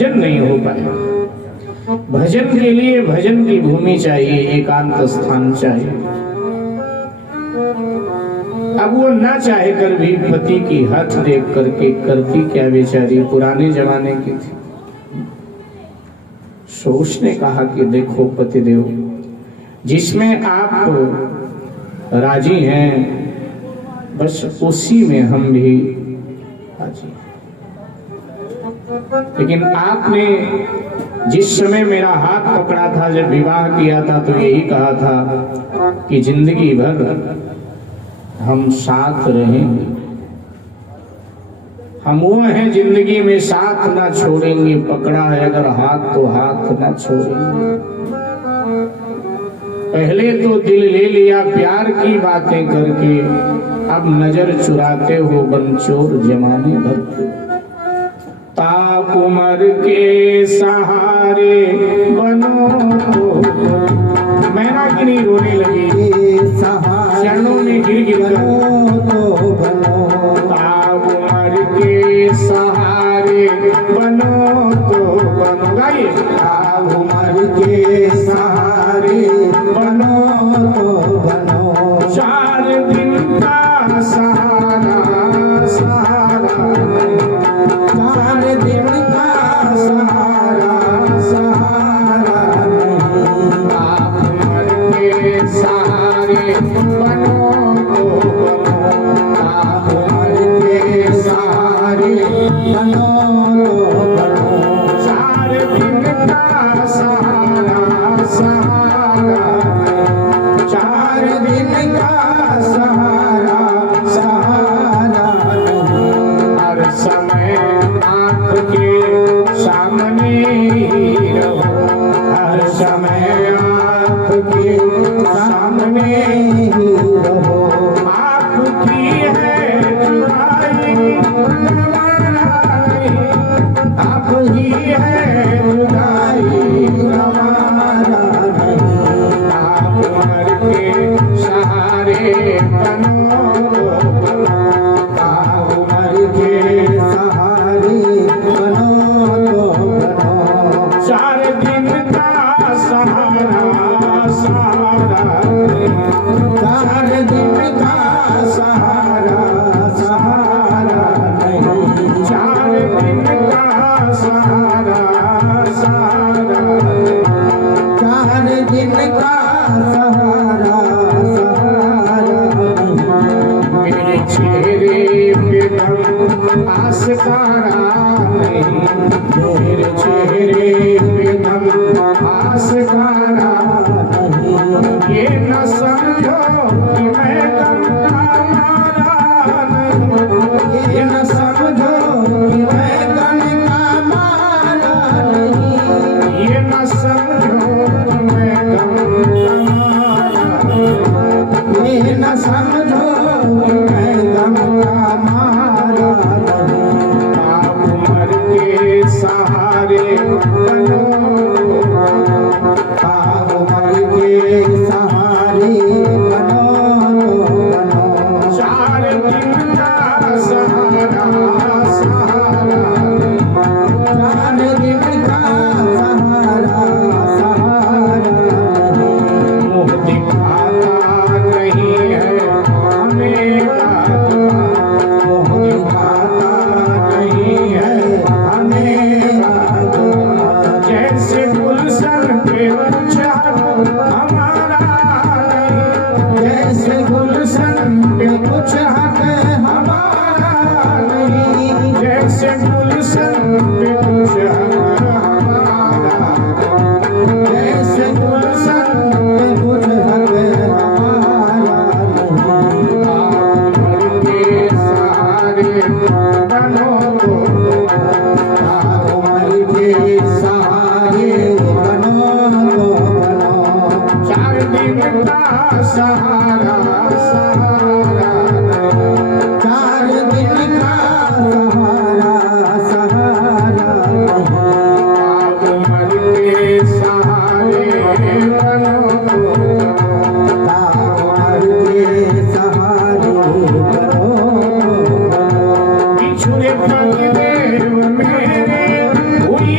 भजन नहीं हो पाएगा। भजन के लिए भजन की भूमि चाहिए, एकांत स्थान चाहिए। अब वो ना चाहे कर भी पति की हाथ देख करके करती क्या बेचारी, पुराने जमाने की थी। सो उसने कहा कि देखो पतिदेव, जिसमें आप राजी हैं बस उसी में हम भी राजी हैं। लेकिन आपने जिस समय मेरा हाथ पकड़ा था, जब विवाह किया था, तो यही कहा था कि जिंदगी भर हम साथ रहेंगे। हम वो हैं जिंदगी में साथ ना छोड़ेंगे, पकड़ा है अगर हाथ तो हाथ ना छोड़ेंगे। पहले तो दिल ले लिया प्यार की बातें करके, अब नजर चुराते हो बनचोर जमाने भर के। ताप उमर के सहारे बनो तो मैना की नहीं रोने लगी, चरणों में गिर गिर तो बनो। ताप उमर के सहारे बनो तो बनो, गाइए। ताप उमर के सहारे बनो तो बनो। 4 दिन का सहारा सहारा, 4 दिन का सहारा सहारा नहीं। आप उमर के सहारे बनो तो बनो। आप उमर के सहारे बनो तो बनो। 4 दिन का सहारा सहारा, 4 दिन का सहारा सहारा नहीं। हर समय आपके सामने ही रहो, हर समय आपके सामने ही रहो। आपकी है जुदाई गवारा नहीं, आपकी है जुदाई गवारा नहीं। आप उमर के सहारे बनो तो बनो। आप उमर के सहारे बनो तो बनो। 4 दिन का सहारा सहारा, 4 दिन का सहारा सहारा नहीं। 4 दिन का सहारा सहारा, 4 दिन का सहारा सहारा नहीं। मेरे चेहरे पे गम आस्कारा नहीं, मेरे चेहरे पे गम आस्कारा नहीं। ये न समझो कि मैं गम का मारा नहीं, ये न समझो कि मैं गम का मारा नहीं। ये न समझो कि मैं गम का मारा नहीं, ये न समझो कि मैं गम का मारा नहीं। आप उमर के सहारे बनो, आप उमर के सहारे बनो तो बनो। 4 दिन का सहारा सहारा, 4 दिन का सहारा सहारा नहीं। मुँह दिखाता नहीं है हमें बात, मुँह दिखाता नहीं है हमें बात। जैसे गुलशन पे चाँद हमारा नहीं, जैसे गुलशन पे कुछ हक हमारा नहीं। जैसे गुलशन पे कुछ हक हमारा, जैसे गुलशन पे कुछ हक हमारा नहीं। आप उमर के सहारे बनो तो बनो। आप उमर के सहारे बनो तो बनो। 4 दिन का सहारा सहारा नहीं, 4 दिन का सहारा सहारा नहीं। आप उमर के सहारे बनो तो बनो। आप उमर के सहारे बनो तो बनो। बिछुड़े पतिदेव मेरे हुई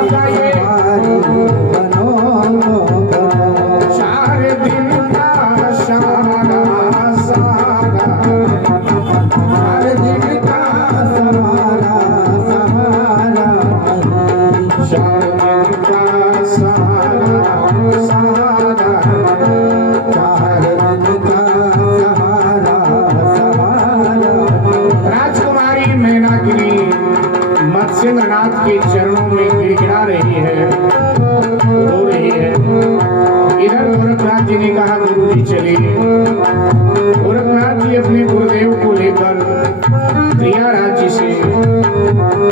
आप गाइए। 4 दिन का सारा सहारा, 4 दिन का सहारा सहारा, 4 दिन का सहारा सहारा, 4 दिन का सहारा सहारा। राजकुमारी मैनागिरी मत्स्यनाथ के चरणों में गिड़गिड़ा रही है, रो रही है। इधर गोरखनाथ जी ने कहा गुरुजी चलिए। गोरखनाथ जी अपने गुरुदेव को लेकर प्रयागराज जी से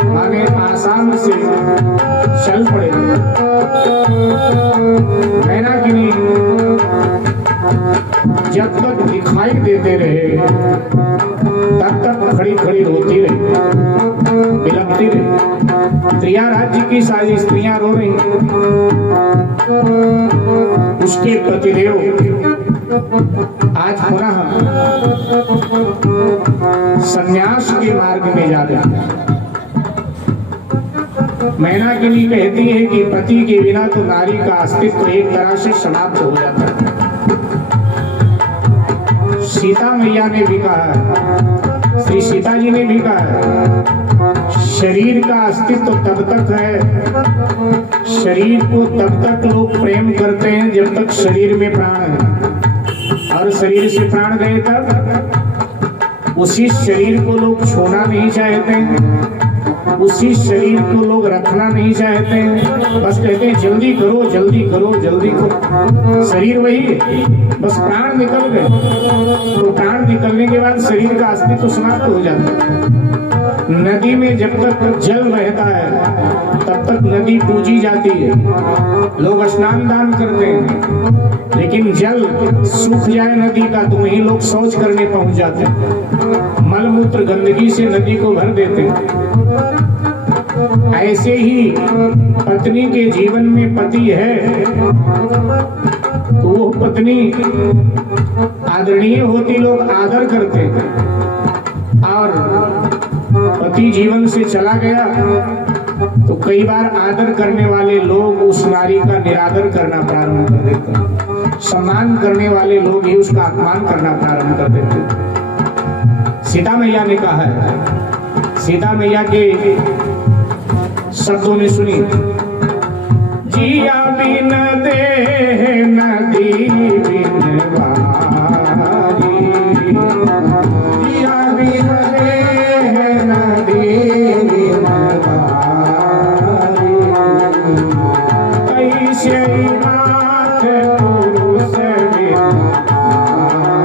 माने आसाम से चल पड़े। मैनागिरी जब तक दिखाई देते रहे तब तक खड़ी खड़ी रोती रही, बिलखती रही। प्रयागराज जी की सारी स्त्रियां रो रही। उसके पतिदेव आज पुनः संन्यास के मार्ग में जा रहे हैं। मैनागिरी कहती है कि पति के बिना तो नारी का अस्तित्व एक तरह से समाप्त हो जाता है। सीता मैया ने भी कहा है, श्री सीता जी ने भी कहा है, शरीर का अस्तित्व तब तक है, शरीर को तब तक लोग प्रेम करते हैं जब तक शरीर में प्राण है, और शरीर से प्राण गए तब उसी शरीर को लोग छोड़ना नहीं चाहते, उसी शरीर को लोग रखना नहीं चाहते। बस कहते हैं जल्दी करो जल्दी करो जल्दी करो। शरीर वही है, बस प्राण निकल गए तो प्राण निकलने के बाद शरीर का अस्तित्व समाप्त हो जाता है। नदी में जब तक जल बहता है तब तक नदी पूजी जाती है, लोग स्नान दान करते हैं, लेकिन जल सूख जाए नदी का तो वही लोग शौच करने पहुंच जाते हैं, मलमूत्र गंदगी से नदी को भर देते हैं। ऐसे ही पत्नी के जीवन में पति है तो वो पत्नी आदरणीय होती, लोग आदर करते हैं, और पति जीवन से चला गया तो कई बार आदर करने वाले लोग उस नारी का निरादर करना प्रारंभ कर देते हैं, सम्मान करने वाले लोग ही उसका अपमान करना प्रारंभ कर देते हैं। सीता मैया ने कहा है, सीता मैया के शब्दों में सुनी, जिया बिन दे नदी बिन वारी, जिया बिन दे नदी बिन वारी, कैसे नाथ पुरुष बिन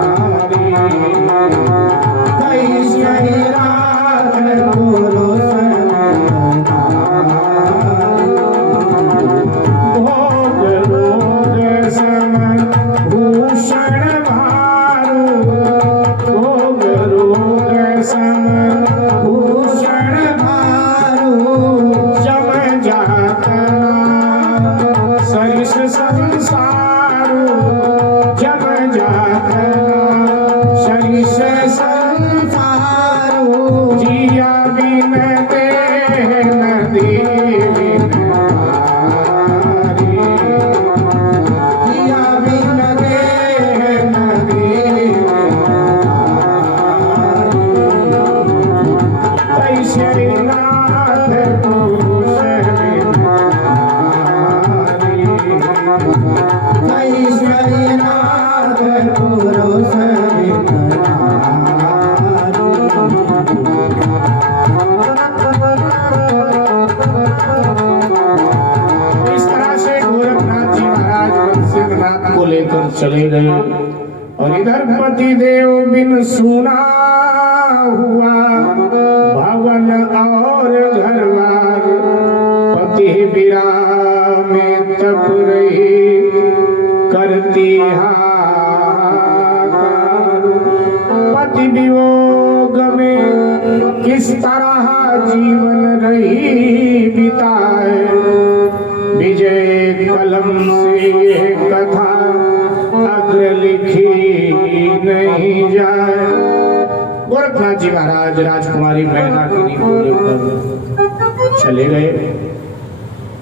नारी, कैसे नाथ पुरुष चले गए। और इधर पति देव बिन सुना हुआ भवन और घरवार, पति विराम में तप रही करती हाहाकार, पति वियोग में किस तरह जीवन रही बिताए, विजय कलम से ये कथा अग्र लिखी नहीं जाए। गोरखनाथ जी महाराज राजकुमारी मैनागिरी को लेकर चले गए।